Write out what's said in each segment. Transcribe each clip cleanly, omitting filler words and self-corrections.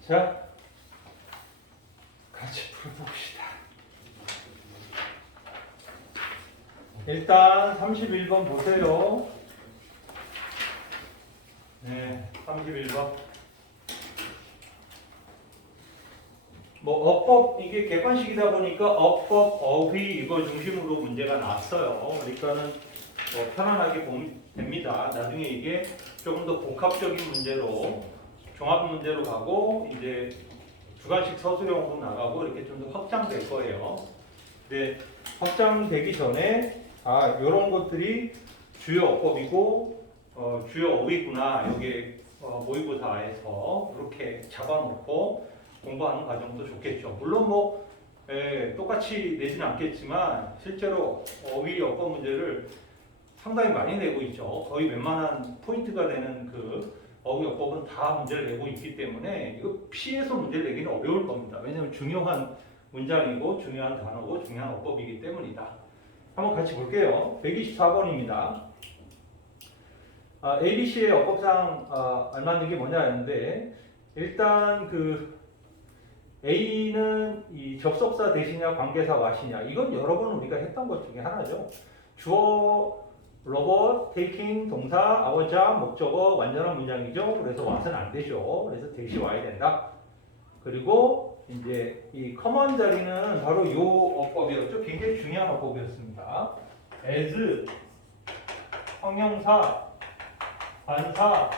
자, 같이 풀어봅시다. 일단 31번 보세요. 네, 31번. 뭐 어법 이게 객관식이다 보니까 어법, 어휘 이거 중심으로 문제가 났어요. 그러니까는 뭐 편안하게 보면 됩니다. 나중에 이게 조금 더 복합적인 문제로 종합 문제로 가고 이제 주관식 서술형으로 나가고 이렇게 좀 더 확장될 거예요. 근데 확장되기 전에 이런 것들이 주요 어법이고 주요 어휘구나 여기 모의고사에서 이렇게 잡아놓고 공부하는 과정도 좋겠죠. 물론 뭐 똑같이 내지는 않겠지만 실제로 어휘 어법 문제를 상당히 많이 내고 있죠. 거의 웬만한 포인트가 되는 그 어휘 어법은 다 문제를 내고 있기 때문에 이거 피해서 문제를 내기는 어려울 겁니다. 왜냐하면 중요한 문장이고 중요한 단어고 중요한 어법이기 때문이다. 한번 같이 볼게요. 124번입니다. ABC의 어법상 알맞는 게 뭐냐 했는데 일단 그 A는 이 접속사 대시냐 관계사 와시냐 이건 여러 번 우리가 했던 것 중에 하나죠. 주어 로봇, taking, 동사, our job, 목적어 완전한 문장이죠. 그래서 와서는 안 되죠. 그래서 대시 와야 된다. 그리고 이제 이 common 자리는 바로 요 어법이었죠. 굉장히 중요한 어법이었습니다. as, 형용사, 관사,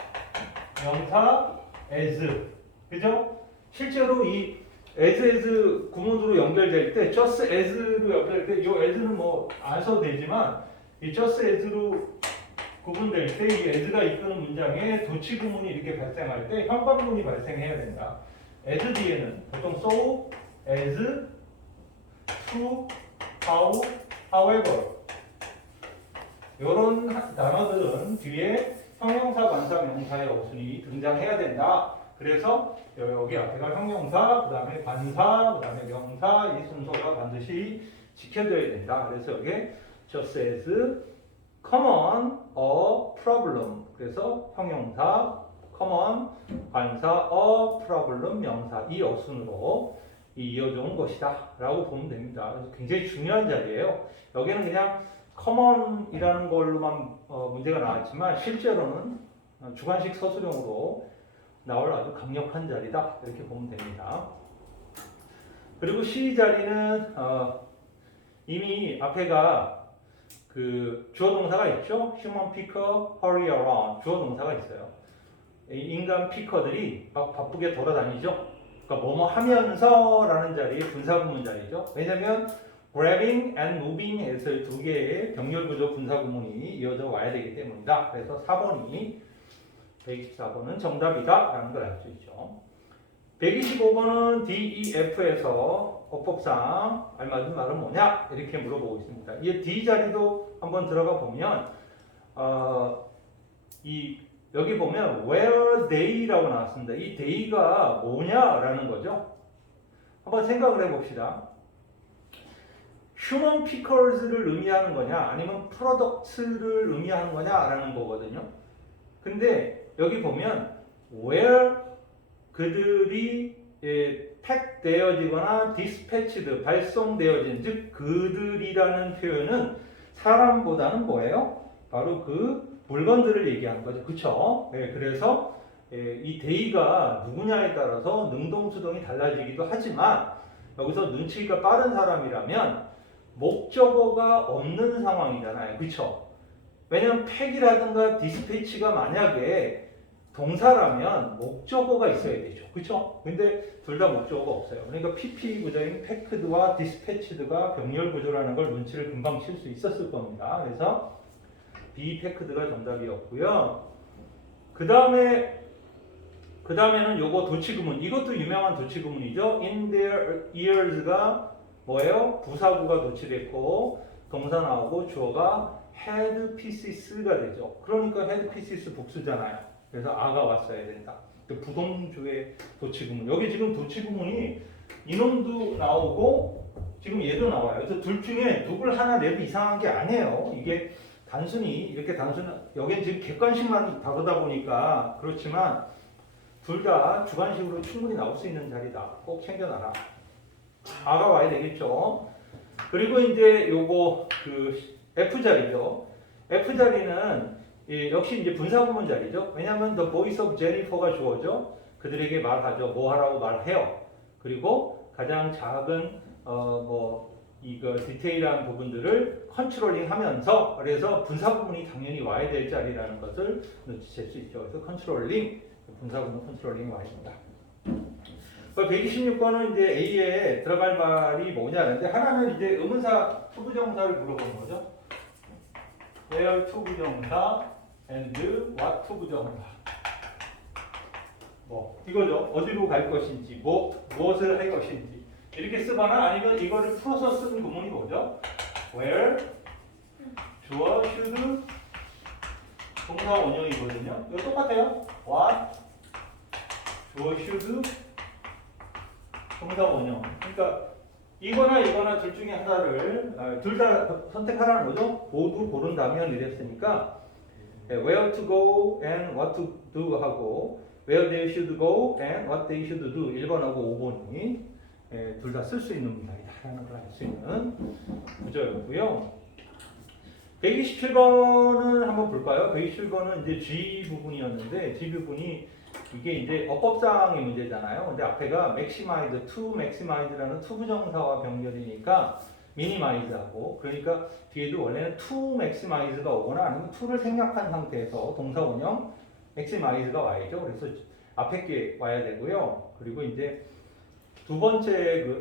명사, as. 그죠? 실제로 이 as 구문으로 연결될 때 just as로 연결될 때 이 as는 뭐 안 써도 되지만 이 just as로 구분될 때 이 as가 이끄는 문장에 도치 구문이 이렇게 발생할 때 현관문이 발생해야 된다. as 뒤에는 보통 so, as, to, how, however 이런 단어들은 뒤에 형용사, 관사, 명사의 어순이 등장해야 된다. 그래서 여기 앞에가 형용사, 그 다음에 관사, 그 다음에 명사 이 순서가 반드시 지켜져야 된다. 그래서 여기 just as common a problem. 그래서 형용사, common, 관사, a problem, 명사 이 어순으로 이어져온 것이다 라고 보면 됩니다. 그래서 굉장히 중요한 자리예요. 여기는 그냥 common이라는 걸로만 문제가 나왔지만 실제로는 주관식 서술형으로 나올 아주 강력한 자리다 이렇게 보면 됩니다. 그리고 C 자리는 이미 앞에가 그 주어 동사가 있죠. Human picker, hurry around 주어 동사가 있어요. 인간 피커들이 막 바쁘게 돌아다니죠. 그러니까 뭐뭐 하면서라는 자리에 분사구문 자리죠. 왜냐하면 grabbing and moving 해서 두 개의 병렬구조 분사구문이 이어져 와야 되기 때문이다. 그래서 4번이 124번은 정답이다 라는 걸 알 수 있죠. 125번은 DEF에서 어법상 알맞은 말은 뭐냐 이렇게 물어보고 있습니다. 이 D 자리도 한번 들어가 보면 여기 보면 where they라고 나왔습니다. 이 they가 뭐냐라는 거죠. 한번 생각을 해봅시다. human pickers를 의미하는 거냐 아니면 products를 의미하는 거냐라는 거거든요. 근데 여기 보면 where 그들이 팩되어지거나 dispatched 발송되어진 즉 그들이라는 표현은 사람보다는 뭐예요? 바로 그 물건들을 얘기하는 거죠. 그쵸? 네, 그래서 이 데이가 누구냐에 따라서 능동수동이 달라지기도 하지만 여기서 눈치가 빠른 사람이라면 목적어가 없는 상황이잖아요. 그쵸? 왜냐면 팩이라든가 디스패치가 만약에 동사라면 목적어가 있어야 되죠. 그쵸? 근데 둘 다 목적어가 없어요. 그러니까 PP 구조인 패크드와 디스패치드가 병렬 구조라는 걸 눈치를 금방 칠 수 있었을 겁니다. 그래서 B 패크드가 정답이었고요. 그 다음에는 요거 도치구문. 이것도 유명한 도치구문이죠. In their ears가 뭐예요? 부사구가 도치됐고 동사 나오고 주어가 had pieces가 되죠. 그러니까 had pieces 복수잖아요. 그래서 아가 왔어야 된다. 부동주의 도치구문. 여기 지금 도치구문이 이놈도 나오고 지금 얘도 나와요. 그래서 둘 중에 누굴 하나 내도 이상한 게 아니에요. 이게 단순히 이렇게 여긴 지금 객관식만 다루다 보니까 그렇지만 둘 다 주관식으로 충분히 나올 수 있는 자리다. 꼭 챙겨놔라. R가 와야 되겠죠. 그리고 이제 요거 그 F 자리죠. F 자리는 역시 이제 분사구문 자리죠. 왜냐하면 the voice of Jennifer가 주어져 그들에게 말하죠. 뭐 하라고 말해요. 그리고 가장 작은 이거 디테일한 부분들을 컨트롤링하면서 그래서 분사구문이 당연히 와야 될 자리라는 것을 눈치챌 수 있죠. 그래서 컨트롤링 분사구문 컨트롤링이 와야 된다. 126번은 이제 A에 들어갈 말이 뭐냐는데 하나는 이제 의문사 투부정사를 물어보는 거죠. where 투부정사 and what 투부정사. 뭐 이거죠. 어디로 갈 것인지, 무엇을 할 것인지 이렇게 쓰거나 아니면 이거를 풀어서 쓰는 구문이 뭐죠? where 주어 should 동사 원형이거든요. 이거 똑같아요. what 주어 should 동사 원형. 그러니까 이거나 둘 중에 하나를 둘 다 선택하라는 거죠. 모두 고른다면 이랬으니까 where to go and what to do 하고 where they should go and what they should do 1번하고 5번이 둘 다 쓸 수 있는 문장이다라는 걸 알 수 있는 구조였고요. 127번은 한번 볼까요? 127번은 이제 G 부분이었는데 G 부분이 이게 이제 어법상의 문제잖아요. 근데 앞에가 maximize, to maximize라는 투부정사와 병렬이니까 minimize하고 그러니까 뒤에도 원래는 to maximize가 오거나 아니면 to를 생략한 상태에서 동사 원형 maximize가 와야죠. 그래서 앞에 게 와야 되고요. 그리고 이제 두 번째 그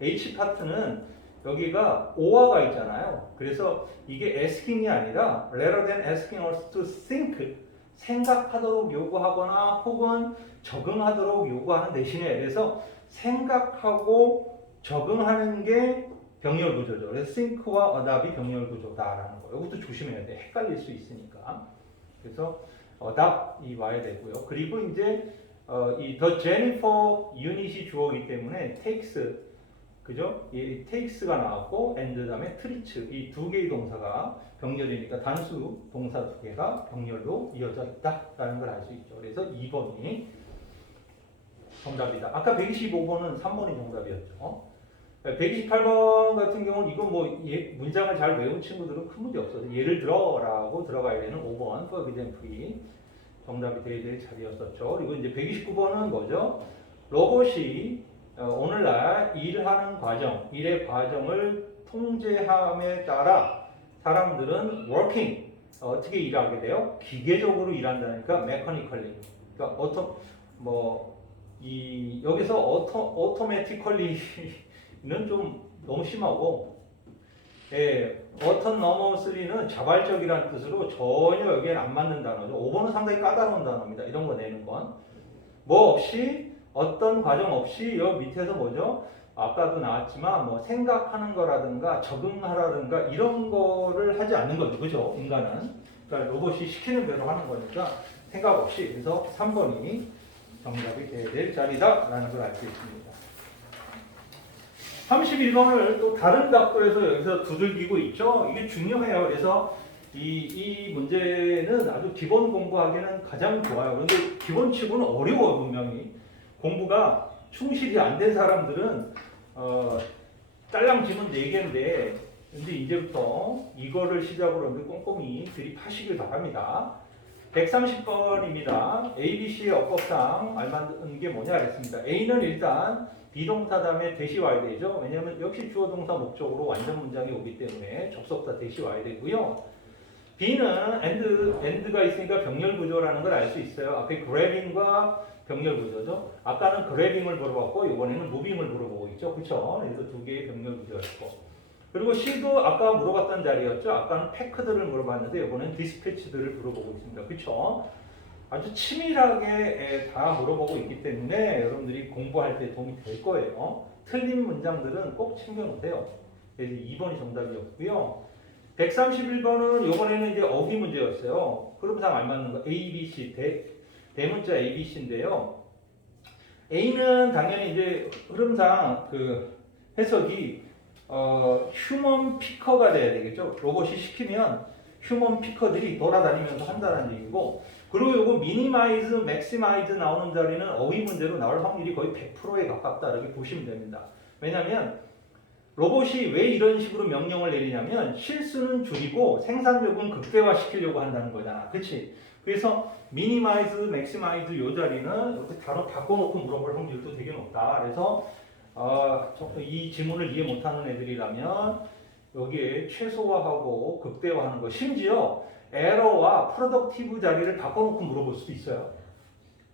H 파트는 여기가 오어가 있잖아요. 그래서 이게 asking이 아니라 rather than asking us to think 생각하도록 요구하거나 혹은 적응하도록 요구하는 대신에 그래서 생각하고 적응하는 게 병렬 구조죠. 그래서 think와 adapt이 병렬 구조다라는 거. 이것도 조심해야 돼. 헷갈릴 수 있으니까. 그래서 adapt이 와야 되고요. 그리고 이제 이 the Jennifer 유닛이 주어이기 때문에 takes 그죠? 이 takes가 나왔고 and 다음에 treats 이 두 개의 동사가 병렬이니까 단수 동사 두 개가 병렬로 이어져 있다라는 걸 알 수 있죠. 그래서 2번이 정답이다. 아까 125번은 3번이 정답이었죠. 128번 같은 경우는 이건 문장을 잘 외운 친구들은 큰 문제 없어서 예를 들어라고 들어가야 되는 5번 for example이 정답이 되어야 될 자리였었죠. 그리고 이제 129번은 뭐죠? 로봇이 오늘날 일하는 과정, 일의 과정을 통제함에 따라 사람들은 working 어떻게 일하게 돼요? 기계적으로 일한다니까 mechanically. 그러니까 여기서 automatically는 좀 너무 심하고, autonomously는 자발적이라는 뜻으로 전혀 여기에는 안 맞는 단어죠. 5번은 상당히 까다로운 단어입니다. 이런 거 내는 건. 뭐 없이 어떤 과정 없이 여기 밑에서 뭐죠? 아까도 나왔지만 생각하는 거라든가 적응하라든가 이런 거를 하지 않는 거죠. 그죠? 인간은. 그러니까 로봇이 시키는 대로 하는 거니까 생각 없이. 그래서 3번이 정답이 돼야 될 자리다 라는 걸 알 수 있습니다. 31번을 또 다른 각도에서 여기서 두들기고 있죠. 이게 중요해요. 그래서 이 문제는 아주 기본 공부하기에는 가장 좋아요. 그런데 기본치고는 어려워요. 분명히. 공부가 충실히 안 된 사람들은 딸랑 지문 4개인데 근데 이제부터 이거를 시작으로 꼼꼼히 들이파시길 바랍니다. 130번입니다. ABC의 어법상 알맞은 게 뭐냐 그랬습니다. A는 일단 비동사 다음에 대시 와야 되죠. 왜냐하면 역시 주어 동사 목적으로 완전 문장이 오기 때문에 접속사 대시 와야 되고요. B는 and가 있으니까 병렬 구조라는 걸 알 수 있어요. 앞에 grabbing과 병렬 구조죠. 아까는 grabbing을 물어봤고 이번에는 moving을 물어보고 있죠. 그렇죠? 그래서 두 개의 병렬 구조였고. 그리고 C도 아까 물어봤던 자리였죠. 아까는 packed를 물어봤는데 이번에는 dispatched를 물어보고 있습니다. 그렇죠? 아주 치밀하게 다 물어보고 있기 때문에 여러분들이 공부할 때 도움이 될 거예요. 틀린 문장들은 꼭 챙겨놓으세요. 그래서 2번이 정답이었고요. 131번은 이번에는 이제 어휘 문제였어요. 흐름상 알맞는 거 A, B, C 대문자 A, B, C인데요. A는 당연히 이제 흐름상 그 해석이 휴먼 피커가 돼야 되겠죠. 로봇이 시키면 휴먼 피커들이 돌아다니면서 한다는 얘기고 그리고 요거 minimize, maximize 나오는 자리는 어휘 문제로 나올 확률이 거의 100%에 가깝다 이렇게 보시면 됩니다. 왜냐하면 로봇이 왜 이런 식으로 명령을 내리냐면 실수는 줄이고 생산력은 극대화시키려고 한다는 거잖아. 그치? 그래서 minimize, maximize 요 자리는 이렇게 단어 바꿔놓고 물어볼 확률도 되게 높다. 그래서 이 지문을 이해 못하는 애들이라면 여기에 최소화하고 극대화하는 거, 심지어 에러와 프로덕티브 자리를 바꿔놓고 물어볼 수도 있어요.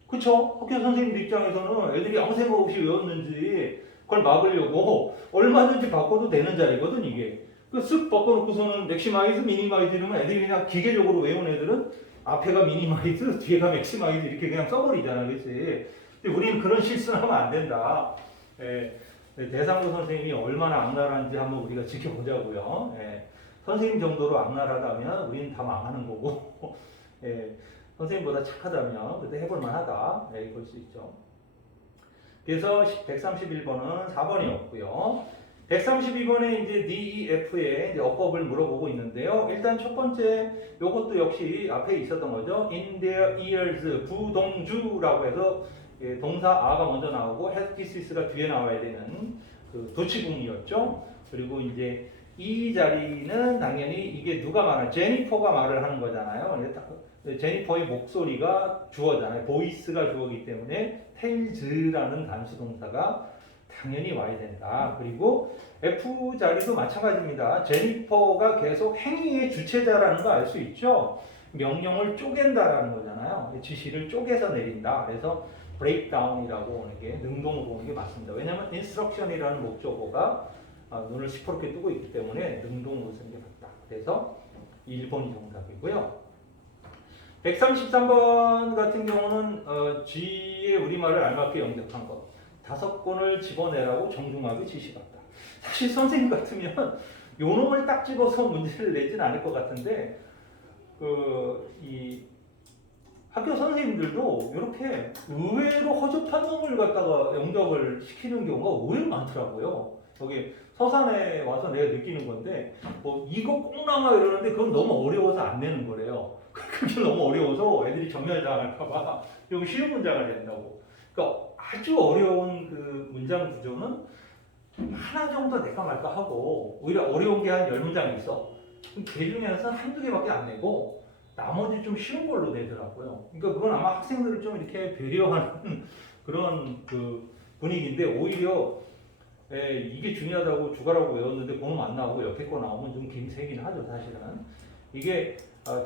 그쵸? 학교 선생님들 입장에서는 애들이 아무 생각 없이 외웠는지 그걸 막으려고 얼마든지 바꿔도 되는 자리거든 이게. 쓱 바꿔놓고서는 맥시마이즈, 미니마이즈 이러면 애들이 그냥 기계적으로 외운 애들은 앞에가 미니마이즈, 뒤에가 맥시마이즈 이렇게 그냥 써버리잖아, 그렇지? 근데 우리는 그런 실수는 하면 안 된다. 예, 대상도 선생님이 얼마나 악랄한지 한번 우리가 지켜보자고요. 예, 선생님 정도로 악랄하다면 우리는 다 망하는 거고, 예, 선생님보다 착하다면 그때 해볼 만하다. 예, 볼 수 있죠. 그래서 131번은 4번이었고요. 132번에 이제 DEF의 이제 어법을 물어보고 있는데요. 일단 첫 번째 요것도 역시 앞에 있었던 거죠. In their ears 부동주라고 해서 동사 a가 먼저 나오고 had pieces가 뒤에 나와야 되는 그 도치궁이었죠. 그리고 이제 이 자리는 당연히 이게 누가 말하는 제니퍼가 말을 하는 거잖아요. 제니퍼의 목소리가 주어잖아요. 보이스가 주어이기 때문에 텔즈라는 단수 동사가 당연히 와야 된다. 그리고 F 자리도 마찬가지입니다. 제니퍼가 계속 행위의 주체자라는 거 알 수 있죠. 명령을 쪼갠다라는 거잖아요. 지시를 쪼개서 내린다. 그래서 breakdown이라고 오는 게 능동으로 오는 게 맞습니다. 왜냐하면 instruction이라는 목적어가 눈을 시퍼렇게 뜨고 있기 때문에 능동으로 쓰는 게 맞다. 그래서 1번이 정답이고요. 133번 같은 경우는 G의 우리말을 알맞게 영접한 것. 5권을 집어내라고 정중하게 지시받다. 사실 선생님 같으면 요 놈을 딱 집어서 문제를 내진 않을 것 같은데 이 학교 선생님들도 이렇게 의외로 허접한 놈을 갖다가 영접을 시키는 경우가 의외로 많더라고요. 여기 서산에 와서 내가 느끼는 건데 뭐 이거 꼭 나와 이러는데 그건 너무 어려워서 안 내는 거래요. 그게 너무 어려워서 애들이 정면당할까봐 여기 쉬운 문장을 낸다고. 그러니까 아주 어려운 그 문장 구조는 하나 정도 낼까 말까 하고 오히려 어려운 게 한 10문장 있어. 그 중에서 한두 개밖에 안 내고 나머지 좀 쉬운 걸로 내더라고요. 그러니까 그건 아마 학생들을 좀 이렇게 배려하는 그런 그 분위기인데 오히려 이게 중요하다고 주가라고 외웠는데 번호 안 나오고 옆에 거 나오면 좀 김새긴 하죠, 사실은. 이게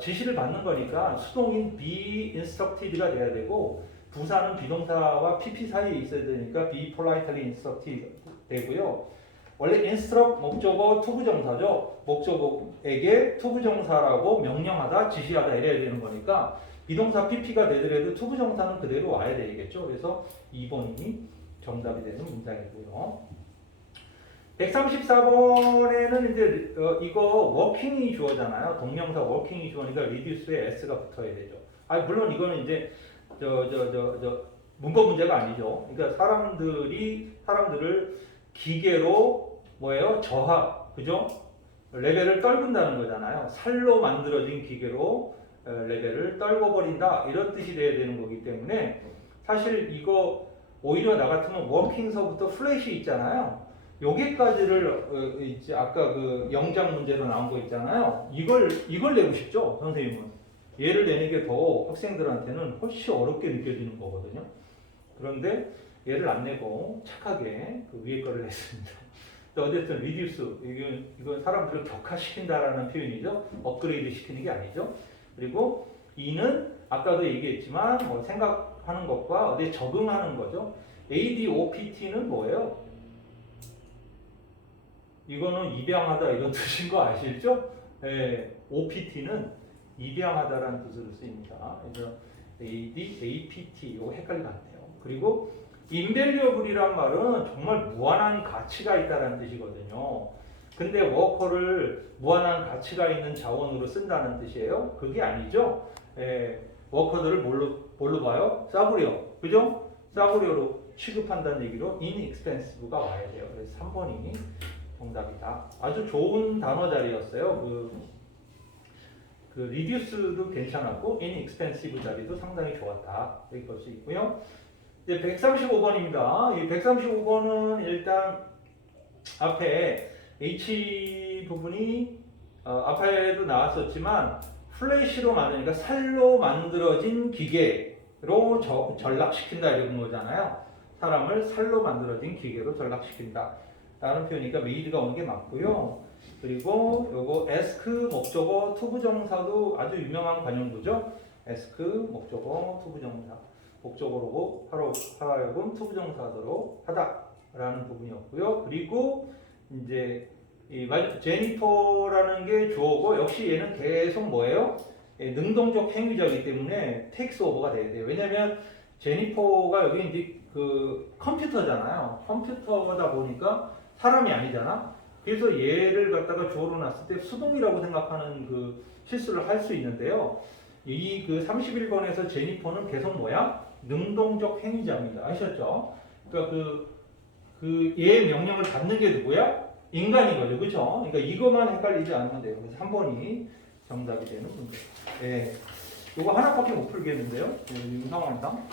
지시를 받는 거니까 수동인 be instructed가 돼야 되고 부사는 비동사와 PP 사이에 있어야 되니까 be politely instructed 되고요. 원래 instruct 목적어 투부정사죠. 목적어에게 투부정사라고 명령하다, 지시하다 이래야 되는 거니까 비동사 PP가 되더라도 투부정사는 그대로 와야 되겠죠. 그래서 2번이 정답이 되는 문장이고요. 134번에는 이제 이거 워킹이 주어잖아요. 동명사 워킹이 주어니까 reduce에 s가 붙어야 되죠. 물론 이거는 이제 문법 문제가 아니죠. 그러니까 사람들을 기계로 뭐예요? 저하, 그죠? 레벨을 떨군다는 거잖아요. 살로 만들어진 기계로 레벨을 떨궈버린다 이런 뜻이 돼야 되는 거기 때문에 사실 이거 오히려 나 같으면 워킹서부터 플래시 있잖아요. 여기까지를 이제 아까 그 영장 문제로 나온 거 있잖아요. 이걸 내고 싶죠, 선생님은. 얘를 내는 게 더 학생들한테는 훨씬 어렵게 느껴지는 거거든요. 그런데 얘를 안 내고 착하게 그 위에 거를 냈습니다. 어쨌든 reduce 이건 사람들을 격화시킨다라는 표현이죠. 업그레이드 시키는 게 아니죠. 그리고 이는 아까도 얘기했지만 뭐 생각하는 것과 어디에 적응하는 거죠. ADOPT는 뭐예요? 이거는 입양하다 이런 뜻인 거 아시죠? OPT는 입양하다라는 뜻으로 쓰입니다. 그래서 APT 이거 헷갈리면 안 돼요. 그리고 invaluable이란 말은 정말 무한한 가치가 있다는 뜻이거든요. 근데 워커를 무한한 가치가 있는 자원으로 쓴다는 뜻이에요? 그게 아니죠. 워커들을 뭘로 봐요? 싸구려. 그죠? 싸구려로 취급한다는 얘기로 inexpensive가 와야 돼요. 그래서 3번이 정답이다. 아주 좋은 단어 자리였어요. 그 reduce도 괜찮았고 inexpensive 자리도 상당히 좋았다. 이렇게 볼 수 있고요. 이제 135번입니다. 이 135번은 일단 앞에 H 부분이 앞에도 나왔었지만 플래시로 만드니까 살로 만들어진 기계로 전락시킨다 이런 거잖아요. 사람을 살로 만들어진 기계로 전락시킨다 라는 표현이니까 made가 오는 게 맞고요. 그리고 요거 ask 목적어 투부정사도 아주 유명한 관용구죠. ask 목적어 투부정사 목적어로 하여금 투부정사로 하다라는 부분이었고요. 그리고 이제 이 제니퍼라는 게 주어고 역시 얘는 계속 뭐예요? 능동적 행위자이기 때문에 takes over가 돼야 돼요. 왜냐면 제니퍼가 여기 이제 그 컴퓨터잖아요. 컴퓨터다 보니까 사람이 아니잖아. 그래서 얘를 갖다가 주어로 놨을 때 수동이라고 생각하는 그 실수를 할 수 있는데요. 이 그 31번에서 제니퍼는 계속 뭐야? 능동적 행위자입니다. 아셨죠? 그러니까 얘 명령을 받는 게 누구야? 인간인 거죠. 그렇죠? 그러니까 이것만 헷갈리지 않으면 돼요. 그래서 3번이 정답이 되는 문제. 예. 이거 하나밖에 못 풀겠는데요. 이 상황상.